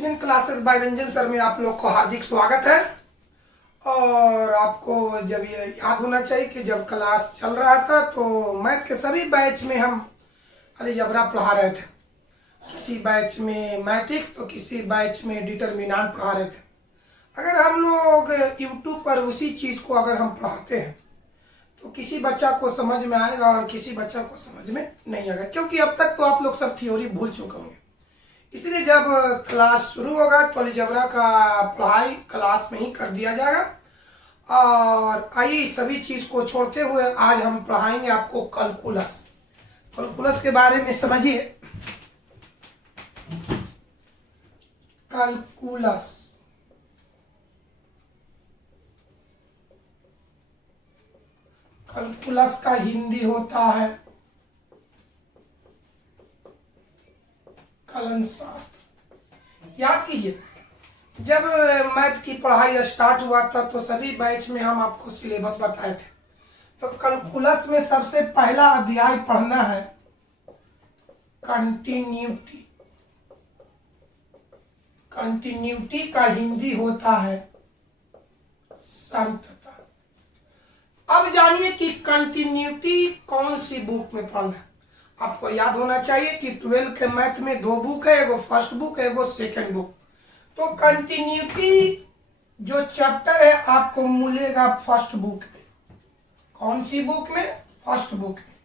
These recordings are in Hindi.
Tuition classes bye Ranjan sir में आप लोग को हार्दिक स्वागत है। और आपको जब ये याद होना चाहिए कि जब क्लास चल रहा था तो मैथ के सभी बैच में हम अलजेब्रा पढ़ा रहे थे। किसी बैच में मैट्रिक्स तो किसी बैच में डिटर्मिनेंट पढ़ा रहे थे। अगर हम लोग यूट्यूब पर उसी चीज़ को अगर हम पढ़ाते हैं तो किसी बच्चा को समझ में आएगा और किसी बच्चा को समझ में नहीं आएगा, क्योंकि अब तक तो आप लोग सब थ्योरी भूल चुके होंगे। इसलिए जब क्लास शुरू होगा तो अलजेब्रा का पढ़ाई क्लास में ही कर दिया जाएगा। और आइए सभी चीज़ को छोड़ते हुए आज हम पढ़ाएंगे आपको कैलकुलस। कैलकुलस के बारे में समझिए। कैलकुलस कैलकुलस का हिंदी होता है कलन शास्त्र। याद कीजिए, जब मैथ की पढ़ाई स्टार्ट हुआ था तो सभी बैच में हम आपको सिलेबस बताए थे। तो कैलकुलस में सबसे पहला अध्याय पढ़ना है कंटिन्यूटी। कंटिन्यूटी का हिंदी होता है संतता। अब जानिए कि कंटिन्यूटी कौन सी बुक में पढ़ना है। आपको याद होना चाहिए कि 12 के मैथ में 2 बुक है, एगो फर्स्ट बुक है, एगो सेकंड बुक। तो कंटिन्यूटी जो चैप्टर है आपको मिलेगा फर्स्ट बुक में। कौन सी बुक में? फर्स्ट बुक में।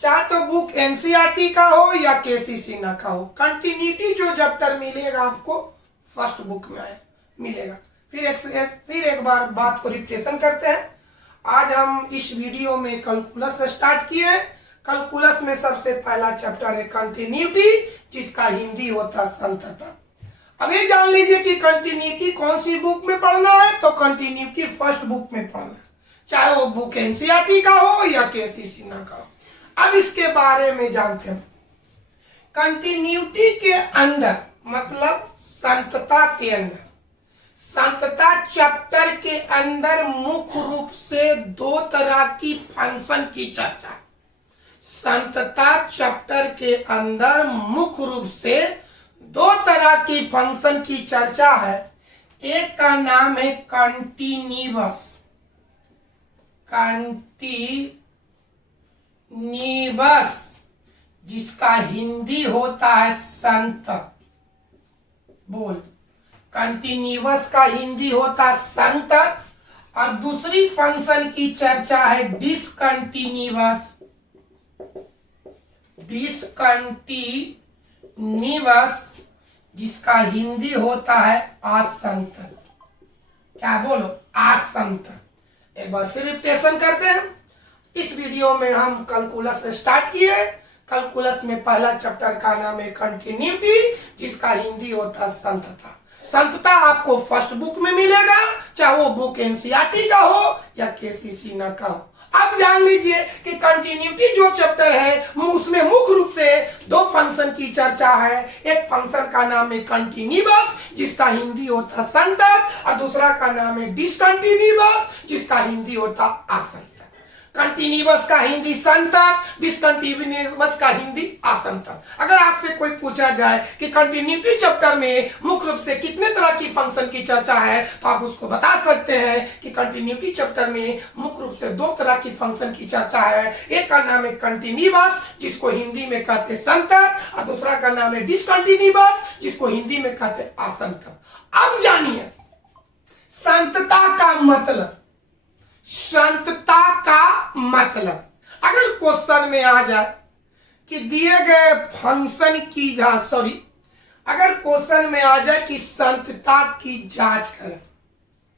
चाहे तो बुक एनसीईआरटी का हो या केसी ना का हो, कंटिन्यूटी जो चैप्टर मिलेगा आपको फर्स्ट बुक में मिलेगा। फिर एक बार बात को रिफ्रेशन करते हैं। आज हम इस वीडियो में कैलकुलस स्टार्ट किए हैं। कैलकुलस में सबसे पहला चैप्टर है कंटिन्यूटी, जिसका हिंदी होता है संतता। अब ये जान लीजिए कि कंटिन्यूटी कौन सी बुक में पढ़ना है। तो कंटिन्यूटी फर्स्ट बुक में पढ़ना है, चाहे वो बुक एनसीईआरटी का हो या केसी ना का हो। अब इसके बारे में जानते हैं। कंटिन्यूटी के अंदर मतलब संतता के अंदर, संतता चैप्टर के अंदर मुख्य रूप से 2 तरह की फंक्शन की चर्चा है। संतता चैप्टर के अंदर मुख्य रूप से 2 तरह की फंक्शन की चर्चा है। एक का नाम है कंटिन्यूअस, जिसका हिंदी होता है संतत। बोल, कंटिन्यूअस का हिंदी होता है संतत। और दूसरी फंक्शन की चर्चा है डिसकंटिन्यूअस, जिसका हिंदी होता है असंतत। क्या बोलो? असंतत। एक बार फिर रिपीटेशन करते हैं। इस वीडियो में हम कैलकुलस स्टार्ट किए। कैलकुलस में पहला चैप्टर का नाम है कंटिन्यूटी, जिसका हिंदी होता है संतता। संतता आपको फर्स्ट बुक में मिलेगा, चाहे वो बुक एनसीईआरटी का हो या केसी ना का हो। अब जान लीजिए कि कंटिन्यूटी जो चैप्टर है उसमें मुख्य रूप से 2 फंक्शन की चर्चा है। एक फंक्शन का नाम है कंटिन्यूअस, जिसका हिंदी होता है संतत, और दूसरा का नाम है डिसकंटिन्यूअस, जिसका हिंदी होता असंतत। कंटिन्यूअस का हिंदी संतत, डिसकंटिन्यूअस का हिंदी असंतत। अगर आपसे कोई पूछा जाए कि कंटिन्यूटी चैप्टर में मुख्य रूप से कितने तरह की फंक्शन की चर्चा है, तो आप उसको बता सकते हैं कि कंटिन्यूटी चैप्टर में मुख्य रूप से 2 तरह की फंक्शन की चर्चा है। एक का नाम है कंटिन्यूअस, जिसको हिंदी में कहते हैं संतत, और दूसरा का नाम है डिसकंटिन्यूअस, जिसको हिंदी में कहते हैं असंतत। अब जानिए संतता का मतलब। संतता का मतलब अगर क्वेश्चन में आ जाए कि दिए गए फंक्शन की अगर क्वेश्चन में आ जाए कि संतता की जांच करें,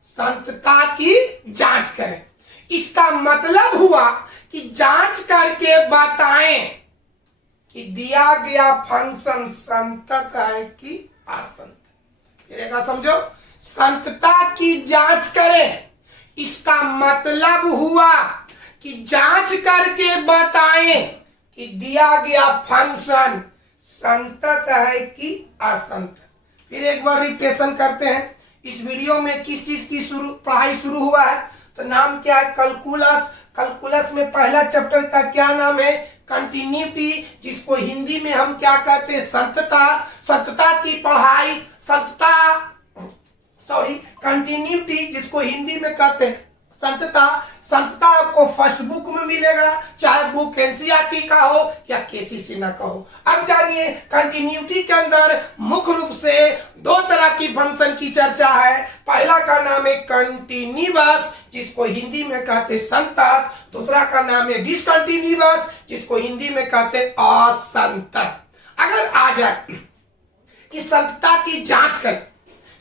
संतता की जांच करें, इसका मतलब हुआ कि जांच करके बताएं कि दिया गया फंक्शन संतत है कि असंतत। फिर एक बार समझो, संतता की जांच करें, इसका मतलब हुआ कि जांच करके बताएं कि दिया गया फंक्शन संतत है कि असंतत। फिर एक बार रिपीटेशन करते हैं। इस वीडियो में किस चीज की पढ़ाई शुरू हुआ है? तो नाम क्या है? कैलकुलस। कैलकुलस में पहला चैप्टर का क्या नाम है? कंटिन्यूटी, जिसको हिंदी में हम क्या कहते हैं, संतता। संतता की पढ़ाई, कंटिन्यूटी जिसको हिंदी में कहते हैं संतता। संतता आपको फर्स्ट बुक में मिलेगा, चाहे बुक एनसीईआरटी का हो या केसीसी ना का हो। अब जानिए कंटिन्यूटी के अंदर मुख्य रूप से दो तरह की फंक्शन की चर्चा है। पहला का नाम है कंटिन्यूअस, जिसको हिंदी में कहते संतत। दूसरा का नाम है डिसकंटिन्यूअस, जिसको हिंदी में कहते असंतत। अगर आ जाए कि संतता की जांच करें,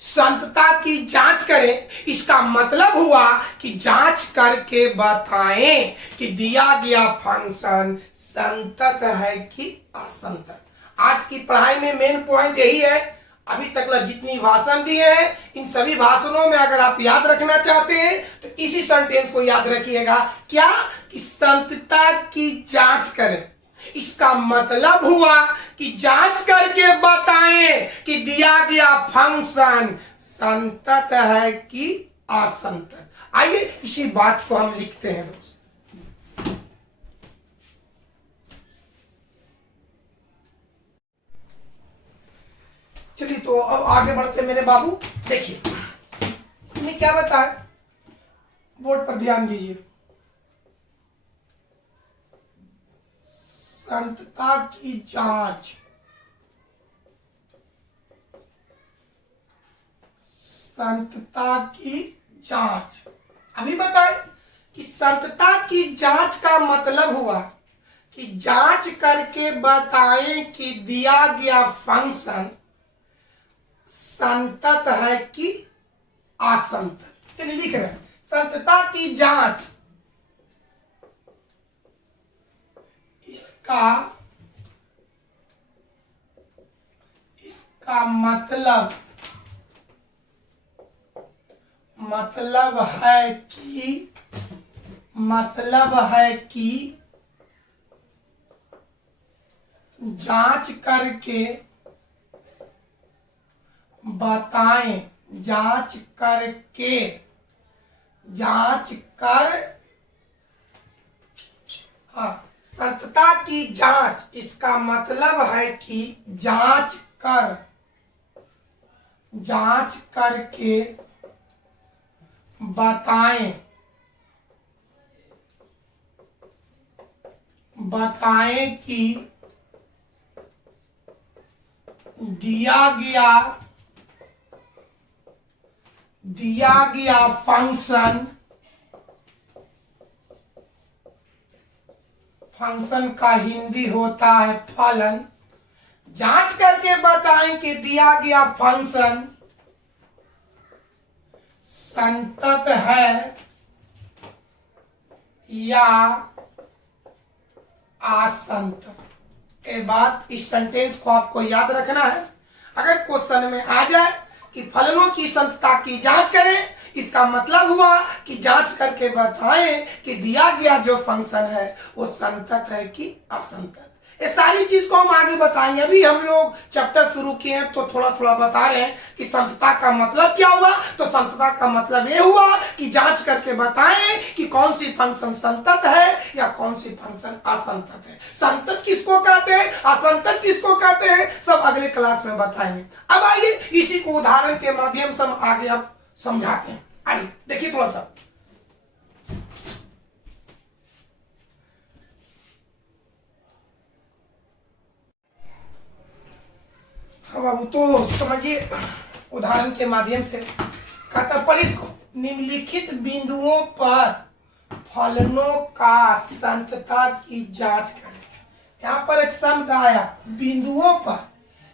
संतता की जांच करें, इसका मतलब हुआ कि जांच करके बताएं कि दिया गया फंक्शन संतत है कि असंतत। आज की पढ़ाई में मेन पॉइंट यही है। अभी तक जितनी भाषण दिए हैं, इन सभी भाषणों में अगर आप याद रखना चाहते हैं तो इसी सेंटेंस को याद रखिएगा, क्या कि संतता की जांच करें। इसका मतलब हुआ कि जांच करके बताएं कि दिया गया फंक्शन संतत है कि असंतत। आइए इसी बात को हम लिखते हैं दोस्त। चलिए तो अब आगे बढ़ते मेरे बाबू। देखिए तुमने क्या बताया, बोर्ड पर ध्यान दीजिए। संतता की जांच, संतता की जांच। अभी बताएं कि संतता की जांच का मतलब हुआ कि जांच करके बताएं कि दिया गया फंक्शन संतत है कि असंतत। चलिए लिख रहे हैं, संतता की जांच, इसका मतलब है कि जांच करके बताएं, जांच कर हाँ, संतता की जांच, इसका मतलब है कि जांच करके बताएं कि दिया गया फंक्शन का हिंदी होता है फलन। जांच करके बताएं कि दिया गया फंक्शन संतत है या असंतत। ये बात, इस सेंटेंस को आपको याद रखना है। अगर क्वेश्चन में आ जाए कि फलनों की संतता की जांच करें, इसका मतलब हुआ कि जांच करके बताएं कि दिया गया जो फंक्शन है वो संतत है कि असंतत। ये सारी चीज को हम आगे बताएंगे। अभी हम लोग चैप्टर शुरू किए हैं तो थोड़ा थोड़ा बता रहे हैं कि संतता का मतलब क्या हुआ। तो संतता का मतलब ये हुआ कि जांच करके बताएं कि कौन सी फंक्शन संतत है या कौन सी फंक्शन असंतत है। संतत किसको कहते हैं, असंतत किसको कहते हैं, सब अगले क्लास में बताएंगे। अब आइए इसी को उदाहरण के माध्यम से हम आगे अब समझाते हैं। आइए देखिए थोड़ा सा। हाँ बाबू, तो समझिए उदाहरण के माध्यम से। कहता पर इसको, निम्नलिखित बिंदुओं पर फलनों का संतता की जांच करें। यहाँ पर एक शब्द आया बिंदुओं पर।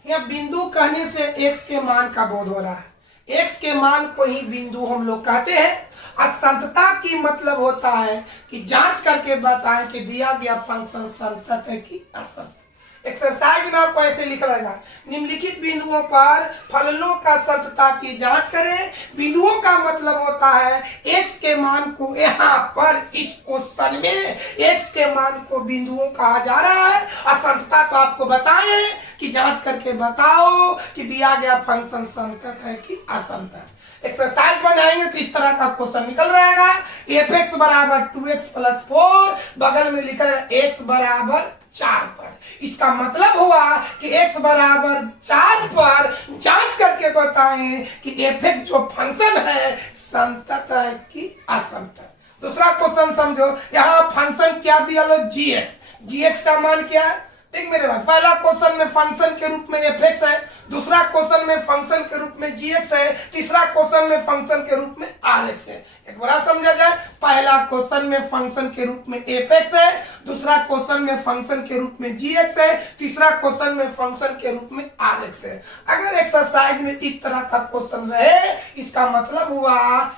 यह बिंदु कहने से एक्स के मान का बोध हो रहा है। एक्स के मान को ही बिंदु हम लोग कहते हैं। असंतता की मतलब होता है कि जांच करके बताएं कि दिया गया फंक्शन संतत है कि असंतत। एक्सरसाइज में आपको ऐसे लिखा रहेगा, निम्नलिखित बिंदुओं पर फलनों का संतता की जांच करें। बिंदुओं का मतलब होता है एक्स के मान को, यहाँ पर इस क्वेश्चन में एक्स के मान को बिंदुओं कहा जा रहा है। असंतता तो आपको बताएं कि जांच करके बताओ कि दिया गया फंक्शन संतत है कि असंतत। एक्सरसाइज बनाएंगे तो इस तरह का क्वेश्चन निकल रहेगा। एफ एक्स बराबर 2x प्लस 4, बगल में लिखा है x बराबर 4 पर। इसका मतलब हुआ कि x बराबर 4 पर जांच करके बताएं कि एफ एक्स जो फंक्शन है संतत है कि असंतत। दूसरा क्वेश्चन समझो, यहाँ फंक्शन क्या दिया लो gx का मान क्या है? देख मेरे भाई, पहला क्वेश्चन में फंक्शन के रूप में एफ एक्स है, दूसरा क्वेश्चन में फंक्शन के रूप में जीएक्स है, तीसरा क्वेश्चन में फंक्शन के रूप में आर एक्स है। एक बार समझा जाए, पहला क्वेश्चन में फंक्शन के रूप में एफ एक्स है, दूसरा क्वेश्चन में फंक्शन के रूप में जीएक्स है, तीसरा क्वेश्चन में फंक्शन के रूप में आर एक्स है। अगर एक्सरसाइज में इस तरह का क्वेश्चन रहे, इसका मतलब हुआ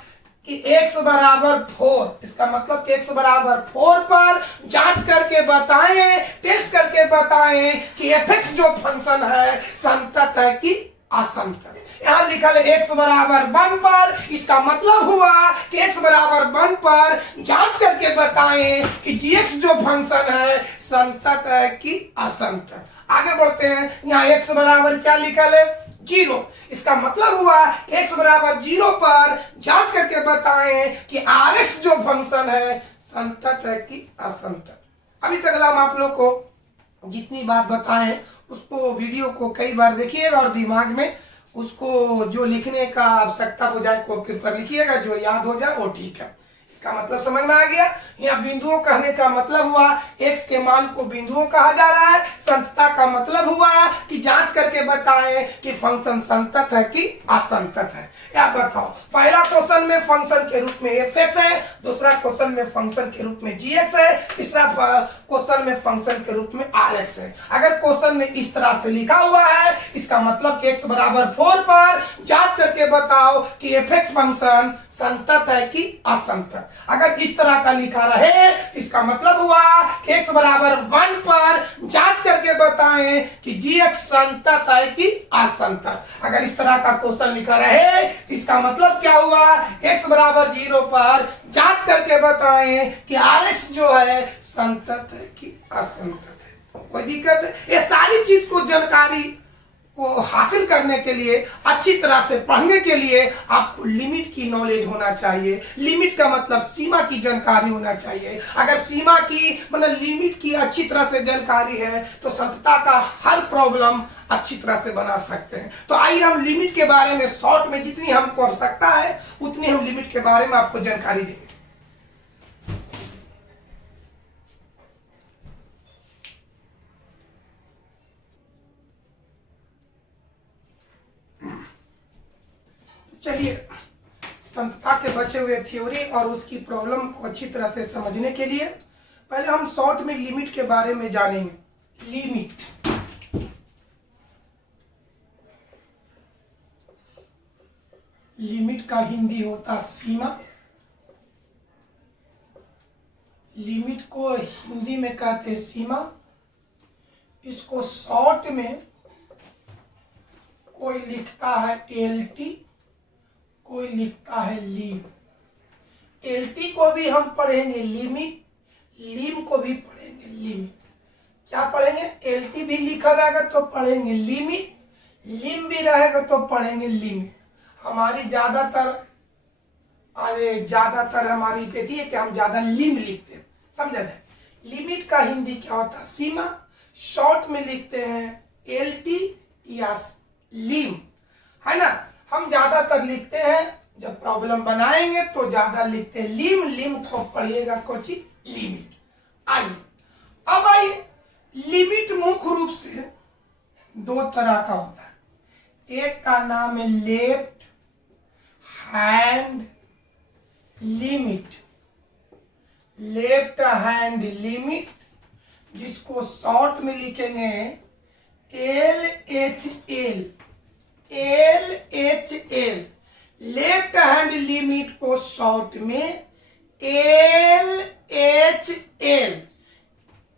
कि x बराबर 4, इसका मतलब कि x बराबर 4 पर जांच करके बताएं, टेस्ट करके बताएं कि fx जो फंक्शन है संतत है कि असंतत। यहाँ लिखा है x बराबर 1 पर, इसका मतलब हुआ कि x बराबर 1 पर जांच करके बताएं कि gx जो फंक्शन है संतत है कि असंतत। आगे बढ़ते हैं, यहाँ x बराबर क्या लिखा है? 0। इसका मतलब हुआ x बराबर 0 पर जांच करके बताएं कि rx जो फंक्शन है संतत है कि असंतत। अभी तक हम आप लोग को जितनी बात बताएं उसको वीडियो को कई बार देखिएगा और दिमाग में उसको जो लिखने का आवश्यकता हो जाए कॉपी पर लिखिएगा, जो याद हो जाए वो ठीक है। इसका मतलब समझ में आ गया। यहाँ बिंदुओं कहने का मतलब हुआ x के मान को बिंदुओं कहा जा रहा है। संतता का मतलब हुआ कि जांच करके बताएं कि फंक्शन संतत है कि असंतत है। या बताओ, पहला क्वेश्चन में फंक्शन के रूप में एफ एक्स है, दूसरा क्वेश्चन में फंक्शन के रूप में जी एक्स है, तीसरा क्वेश्चन में फंक्शन के रूप में आर एक्स है। अगर क्वेश्चन में इस तरह से लिखा हुआ है, इसका मतलब कि x बराबर 4 पर जांच करके बताओ कि एफ एक्स फंक्शन संतत है कि असंतत। अगर इस तरह का लिखा रहे तो इसका मतलब हुआ कि x बराबर 1 पर जांच करके बताएं कि gx संतत है कि असंतत। अगर इस तरह का क्वेश्चन लिखा रहे तो इसका मतलब क्या हुआ? x बराबर 0 पर जांच करके बताएं कि rx जो है संतत है कि असंतत है। कोई दिक्कत है? ये सारी चीज को जानकारी को हासिल करने के लिए, अच्छी तरह से पढ़ने के लिए आपको लिमिट की नॉलेज होना चाहिए। लिमिट का मतलब सीमा की जानकारी होना चाहिए। अगर सीमा की मतलब लिमिट की अच्छी तरह से जानकारी है तो संतता का हर प्रॉब्लम अच्छी तरह से बना सकते हैं। तो आइए हम लिमिट के बारे में शॉर्ट में जितनी हमको आवश्यकता है उतनी हम लिमिट के बारे में आपको जानकारी देंगे। चलिए, संतता के बचे हुए थ्योरी और उसकी प्रॉब्लम को अच्छी तरह से समझने के लिए पहले हम शॉर्ट में लिमिट के बारे में जानेंगे। लिमिट का हिंदी होता सीमा। लिमिट को हिंदी में कहते सीमा। इसको शॉर्ट में कोई लिखता है LT, कोई लिखता है लिम। LT को भी हम पढ़ेंगे लिमिट, लिम को भी पढ़ेंगे लिमिट। क्या पढ़ेंगे? LT भी लिखा रहेगा तो पढ़ेंगे लिमिट, लिम भी रहेगा तो पढ़ेंगे लिमिट। हमारी ज्यादातर हमारी पेटी है कि हम ज्यादा लिम लिखते हैं, समझा जाए। लिमिट का हिंदी क्या होता है? सीमा। शॉर्ट में लिखते हैं LT या लिम, है ना। हम ज्यादातर लिखते हैं, जब प्रॉब्लम बनाएंगे तो ज्यादा लिखते हैं लिम। लिम को पढ़िएगा कोची लिमिट। आइए अब आइए, लिमिट मुख्य रूप से दो तरह का होता है। एक का नाम है left hand limit. Left hand limit, जिसको शॉर्ट में लिखेंगे LHL। LHL left hand limit को शॉर्ट में LHL।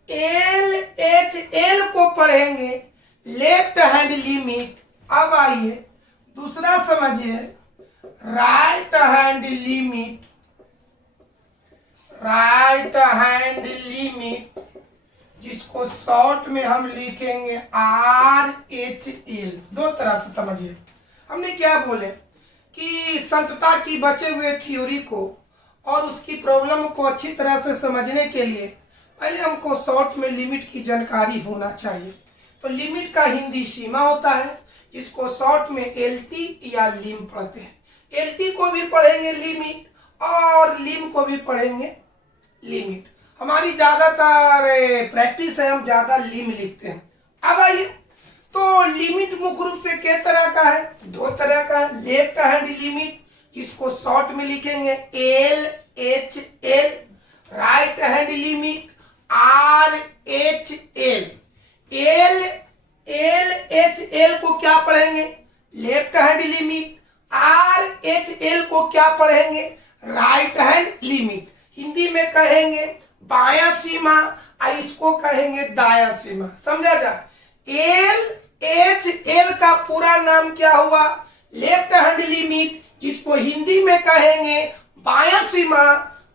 LHL को पढ़ेंगे लेफ्ट हैंड लिमिट। अब आइए दूसरा समझिए, right hand limit. Right hand limit, जिसको शॉर्ट में हम लिखेंगे RHL। दो तरह से समझिए। हमने क्या बोले कि संतता की बचे हुए थ्योरी को और उसकी प्रॉब्लम को अच्छी तरह से समझने के लिए पहले हमको शॉर्ट में लिमिट की जानकारी होना चाहिए। तो लिमिट का हिंदी सीमा होता है, जिसको शॉर्ट में एलटी या लिम पढ़ते हैं। एलटी को भी पढ़ेंगे लिमिट और लिम को भी पढ़ेंगे लिमिट। हमारी ज्यादातर प्रैक्टिस है, हम ज्यादा लिम लिखते हैं। अब आइए, तो लिमिट मुख्य रूप से किस तरह का है? दो तरह का है। लेफ्ट हैंड लिमिट, जिसको शॉर्ट में लिखेंगे L H L. Right hand limit R H L. L L H L को क्या पढ़ेंगे? Left hand limit. R H L को क्या पढ़ेंगे? Right hand limit. हिंदी में कहेंगे बायां सीमा, इसको कहेंगे दायां सीमा। समझा जाए? एल एच एल का पूरा नाम क्या हुआ? लेफ्ट हैंड लिमिट, जिसको हिंदी में कहेंगे बायां सीमा।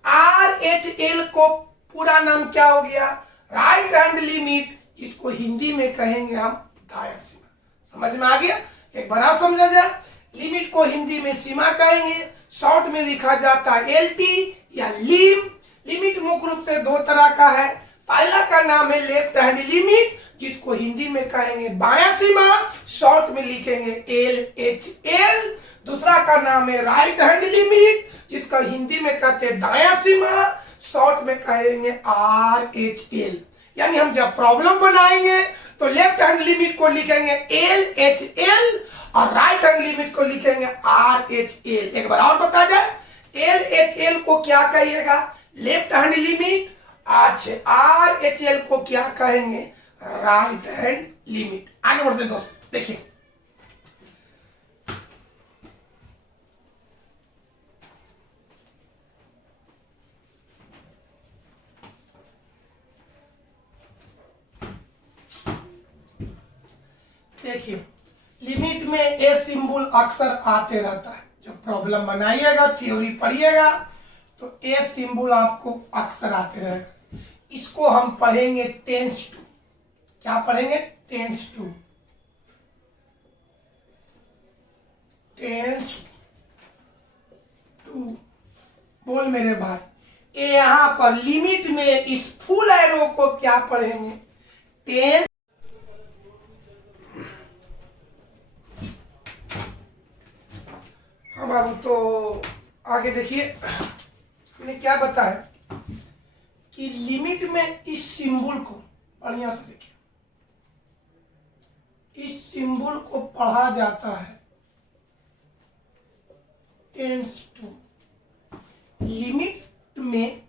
आर एच एल को पूरा नाम क्या हो गया? राइट हैंड लिमिट, जिसको हिंदी में कहेंगे हम दायां सीमा। समझ में आ गया? एक बार और समझा जाए। लिमिट को हिंदी में सीमा कहेंगे, शॉर्ट में लिखा जाता है एलटी या लिम। लिमिट मुख्य रूप से दो तरह का है। पहला का नाम है लेफ्ट हैंड लिमिट, जिसको हिंदी में कहेंगे बायां सीमा, शॉर्ट में लिखेंगे एल एच एल। दूसरा का नाम है राइट हैंड लिमिट, जिसका हिंदी में कहते हैं दायां सीमा, शॉर्ट में कहेंगे आर एच एल। यानी हम जब प्रॉब्लम बनाएंगे तो लेफ्ट हैंड लिमिट को लिखेंगे एल एच एल और राइट हैंड लिमिट को लिखेंगे आर एच एल। एक बार और बता जाए, एल एच एल को क्या कहिएगा? Left hand limit. अच्छा, आर एच एल को क्या कहेंगे? Right hand limit. आगे बढ़ते दोस्त, देखिए देखिए लिमिट में ए सिंबल अक्सर आते रहता है। जब प्रॉब्लम बनाइएगा, थ्योरी पढ़िएगा, तो ए सिंबल आपको अक्सर आते रहेगा। इसको हम पढ़ेंगे टेंस टू। क्या पढ़ेंगे? Tends to. Tends to. बोल मेरे भाई, ये यहां पर लिमिट में इस फुल एरो को क्या पढ़ेंगे? टेंस। हाँ बाबू, तो आगे देखिए, हमने क्या बताया कि लिमिट में इस सिंबल को बढ़िया से देखिए, इस सिंबल को पढ़ा जाता है टेंस टू। लिमिट में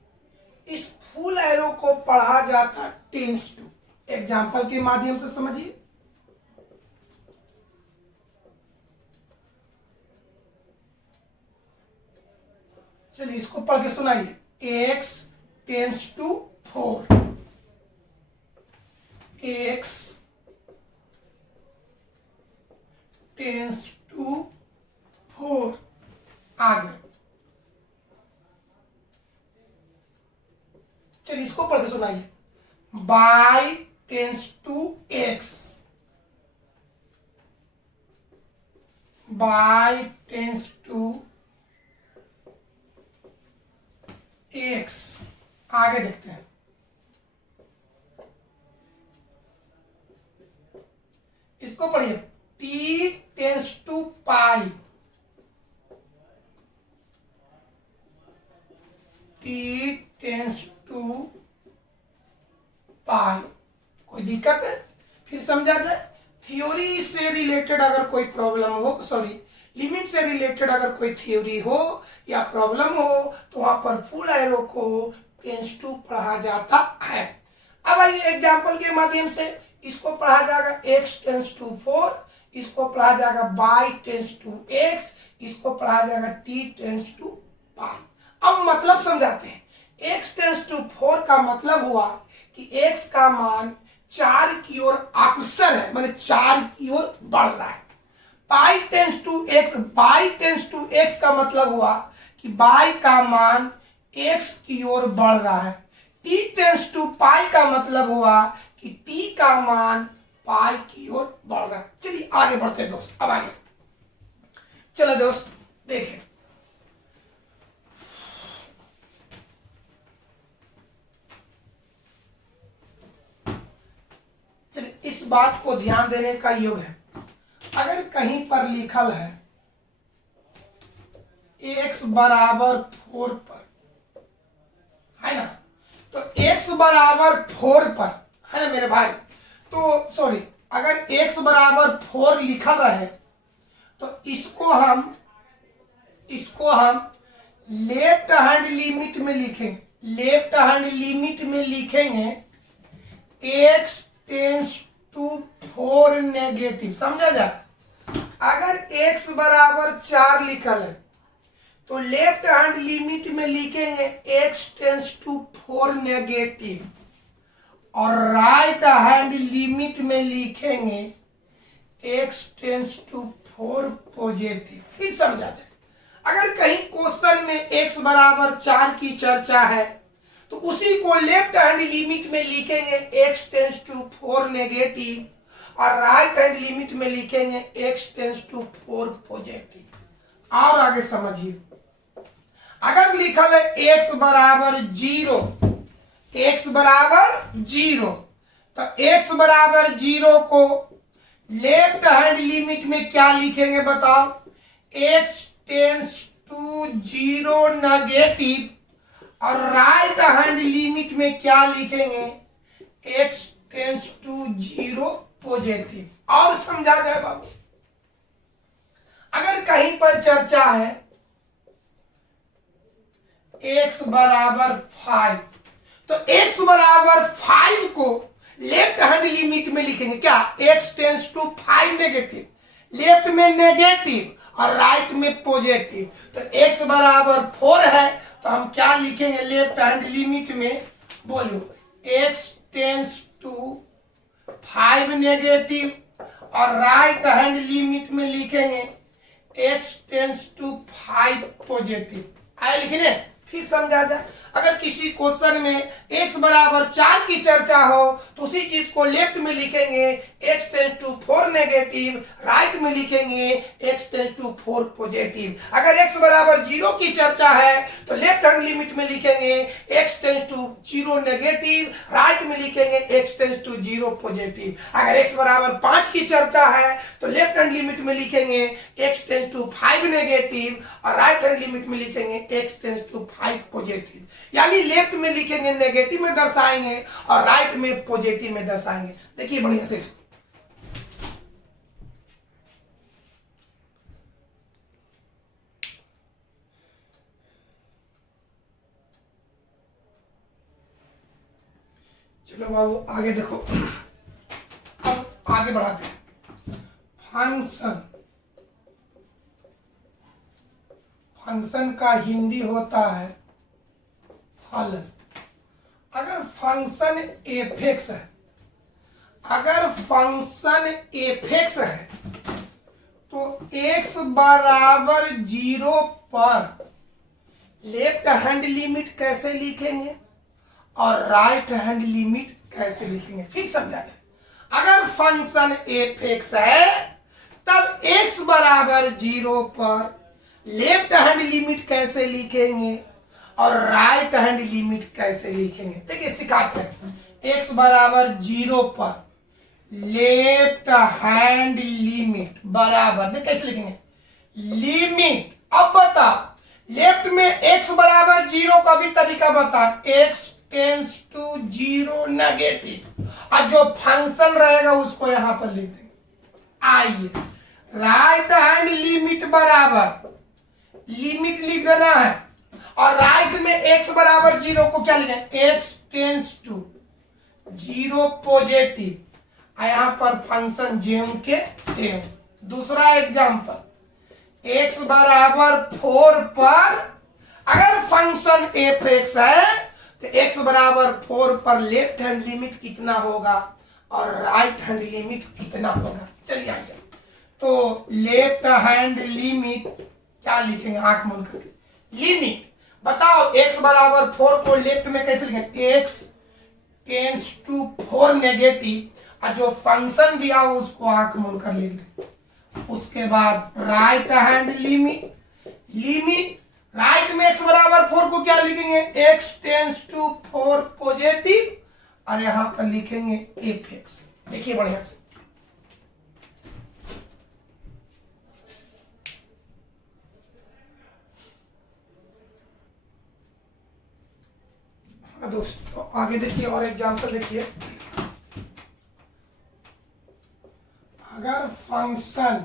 इस फुल एरो को पढ़ा जाता है टेंस टू। एग्जाम्पल के माध्यम से समझिए। चलिए इसको पढ़ के सुनाइए। x tends to 4। x tends to 4। आगे चलिए इसको पढ़ के सुनाइए। y tends to x। y tends to x। आगे देखते हैं। इसको पढ़िए। t tends to pi. t tends to pi. कोई दिक्कत है? फिर समझा जाए। थ्योरी से रिलेटेड अगर कोई प्रॉब्लम हो, सॉरी लिमिट से रिलेटेड अगर कोई थ्योरी हो या प्रॉब्लम हो, तो वहां पर फुल एरो को टेंस टू पढ़ा जाता है। अब आइए एग्जाम्पल के माध्यम से। इसको पढ़ा जाएगा x टेंस टू 4। इसको पढ़ा जाएगा y टेंस टू x। इसको पढ़ा जाएगा t टेंस टू पाई। अब मतलब समझाते हैं। x टेंस टू 4 का मतलब हुआ कि x का मान 4 की ओर अग्रसर है, माने 4 की ओर बढ़ रहा है। Pi tends to x, by tends to x का मतलब हुआ कि बाई का मान x की ओर बढ़ रहा है। t टेंस टू पाई का मतलब हुआ कि t का मान पाई की ओर बढ़ रहा है। चलिए आगे बढ़ते हैं दोस्त। अब आगे चलो दोस्त, देखें, चलिए इस बात को ध्यान देने का योग है। अगर कहीं पर लिखल है x बराबर 4 पर, है ना, तो x बराबर 4 पर, है ना मेरे भाई, तो सॉरी, अगर x बराबर 4 लिखल रहे तो इसको हम लेफ्ट हैंड लिमिट में लिखेंगे। लेफ्ट हैंड लिमिट में लिखेंगे x टेंस टू 4 नेगेटिव, समझा जाए। अगर x बराबर 4 लिखल है तो लेफ्ट हैंड लिमिट में लिखेंगे x टेंस टू 4 नेगेटिव, और राइट हैंड लिमिट में लिखेंगे x टेंस टू 4 पॉजिटिव। फिर समझा जाए, अगर कहीं क्वेश्चन में x बराबर 4 की चर्चा है तो उसी को लेफ्ट हैंड लिमिट में लिखेंगे x टेंस टू 4 नेगेटिव, और राइट हैंड लिमिट में लिखेंगे x टेंस टू 4 पॉजिटिव। और आगे समझिए, अगर लिखल है x बराबर 0, x बराबर 0, तो x बराबर 0 को लेफ्ट हैंड लिमिट में क्या लिखेंगे बताओ, x टेंस टू 0 नेगेटिव, और राइट हैंड लिमिट में क्या लिखेंगे, x टेंस टू 0 पॉजिटिव। और समझा जाए बाबू, अगर कहीं पर चर्चा है x बराबर 5, तो x बराबर 5 को लेफ्ट हैंड लिमिट में लिखेंगे क्या, x tends to 5 negative, left में नेगेटिव और राइट में पॉजिटिव। तो x बराबर 4 है तो हम क्या लिखेंगे लेफ्ट हैंड लिमिट में, बोलो, x टेंस टू 5 नेगेटिव, और राइट हैंड लिमिट में लिखेंगे x टेंस टू 5 पॉजिटिव। आए लिखने, फिर समझा जाए, अगर किसी क्वेश्चन में x बराबर 4 की चर्चा हो तो उसी चीज को लेफ्ट में लिखेंगे x tends to 4 negative, right में लिखेंगे x टेंस टू 4 पॉजिटिव। अगर x बराबर 0 की चर्चा है तो लेफ्ट हैंड लिमिट में लिखेंगे x tends to 0 negative, right में लिखेंगे x टेंस टू 0 पॉजिटिव। अगर x बराबर 5 की चर्चा है तो लेफ्ट हैंड लिमिट में लिखेंगे x टेंस टू 5 नेगेटिव, और राइट हैंड लिमिट में लिखेंगे x टेंस टू 5 पॉजिटिव। यानी लेफ्ट में लिखेंगे नेगेटिव में दर्शाएंगे और राइट में पॉजिटिव में दर्शाएंगे। देखिए बढ़िया से, चलो बाबू आगे देखो, अब आगे बढ़ाते हैं। फंक्शन, फंक्शन का हिंदी होता है फलन। अगर फंक्शन एफ है, अगर फंक्शन एफ है तो x बराबर 0 पर लेफ्ट हैंड लिमिट कैसे लिखेंगे और राइट हैंड लिमिट कैसे लिखेंगे, फिर समझा जाए। अगर फंक्शन एफ है तब x बराबर 0 पर लेफ्ट हैंड लिमिट कैसे लिखेंगे और राइट हैंड लिमिट कैसे लिखेंगे। देखिए सिखाते हैं, x बराबर 0 पर लेफ्ट हैंड लिमिट बराबर, देख कैसे लिखेंगे, लिमिट। अब बता, लेफ्ट में x बराबर 0 का भी तरीका बता, x टेंस टू 0 नेगेटिव, और जो फंक्शन रहेगा उसको यहां पर लिख देंगे। आइए, राइट हैंड लिमिट बराबर, लिमिट लिख देना है, और राइट में x बराबर 0 को क्या लिखना है, x टेंस टू 0 पॉजिटिव, यहां पर फंक्शन जेम के तेम। दूसरा एग्जांपल, x बराबर 4 पर अगर फंक्शन एफ है तो x बराबर 4 पर लेफ्ट हैंड लिमिट कितना होगा और राइट हैंड लिमिट कितना होगा। चलिए आइए, तो लेफ्ट हैंड लिमिट क्या लिखेंगे, आंख बंद करके, लिमिट बताओ। x बराबर 4 को लेफ्ट में कैसे लिखेंगे, x टेंस टू 4 नेगेटिव, और जो फंक्शन दिया हो उसको आंख मूंद कर लिख दे। उसके बाद right hand limit limit right में x बराबर 4 को क्या लिखेंगे, x टेंस टू 4 पॉजिटिव और यहां पर लिखेंगे fx। देखिए बढ़िया से, दोस्तों आगे देखिए और एग्जांपल देखिए। अगर फंक्शन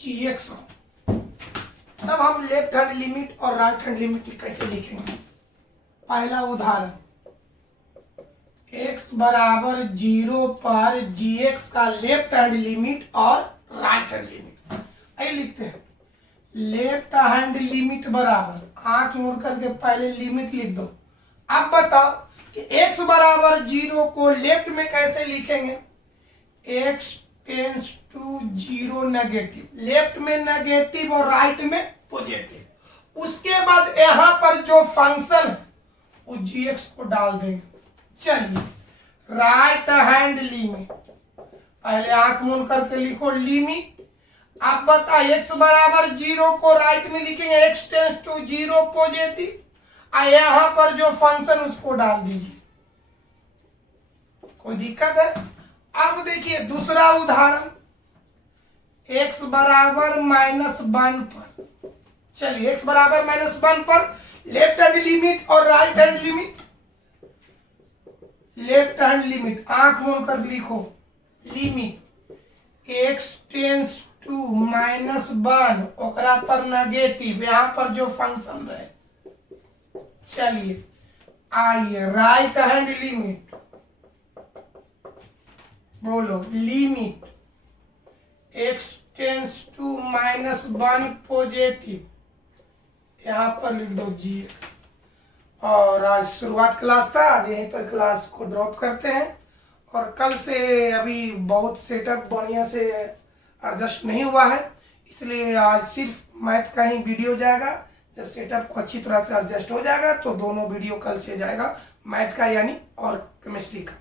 gx हो तब हम लेफ्ट हैंड लिमिट और राइट हैंड लिमिट कैसे लिखेंगे। पहला उदाहरण, x बराबर 0 पर gx का लेफ्ट हैंड लिमिट और राइट हैंड लिमिट। आइए लिखते हैं, लेफ्ट हैंड लिमिट बराबर, आंख मोड़ करके पहले लिमिट लिख दो। अब बताओ कि x बराबर 0 को लेफ्ट में कैसे लिखेंगे, x tends to 0 negative, left में नेगेटिव और राइट में पॉजिटिव। उसके बाद यहां पर जो फंक्शन है वो gx को डाल देंगे। चलिए राइट हैंड लिमिट, पहले आंख मोड़ करके लिखो लिमिट। आप बताइए x बराबर 0 को राइट में लिखेंगे, x टेंस टू 0 पॉजिटिव, और यहां पर जो फंक्शन उसको डाल दीजिए। कोई दिक्कत है? अब देखिए दूसरा उदाहरण, x बराबर -1 पर। चलिए x बराबर -1 पर लेफ्ट हैंड लिमिट और right hand limit. Left hand limit आंख मोड़ कर लिखो लिमिट x टेंस टू -1 ओकरा पर नेगेटिव, यहां पर जो फंक्शन रहे। चलिए आइए राइट हैंड लिमिट, बोलो limit x tends to -1 positive, यहां पर लिख दो gx। और आज शुरुआत क्लास था, आज यहीं पर क्लास को ड्रॉप करते हैं। और कल से अभी बहुत सेटअप बढ़िया से एडजस्ट नहीं हुआ है, इसलिए आज सिर्फ मैथ का ही वीडियो जाएगा। जब सेटअप को अच्छी तरह से एडजस्ट हो जाएगा तो दोनों वीडियो कल से जाएगा, मैथ का यानी और केमिस्ट्री का।